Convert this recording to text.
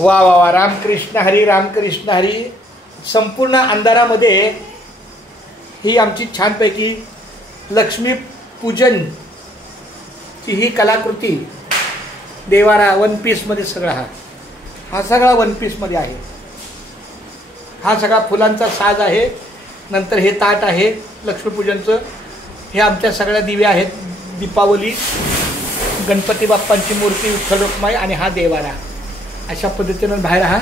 वा वा वा, रामकृष्ण हरी, रामकृष्ण हरी. संपूर्ण अंधारामध्ये ही आमची छानपैकी लक्ष्मीपूजनची ही कलाकृती, देवारा वन पीसमध्ये सगळा हा सगळा वन पीसमध्ये आहे. हा सगळा फुलांचा साज आहे. नंतर हे ताट आहे लक्ष्मीपूजनचं. हे आमच्या सगळ्या दिव्या आहेत. दीपावली, गणपती बाप्पांची मूर्ती, विठ्ठल रखुमाई आणि हा देवारा. अशा पद्धतीनं बाहेर हा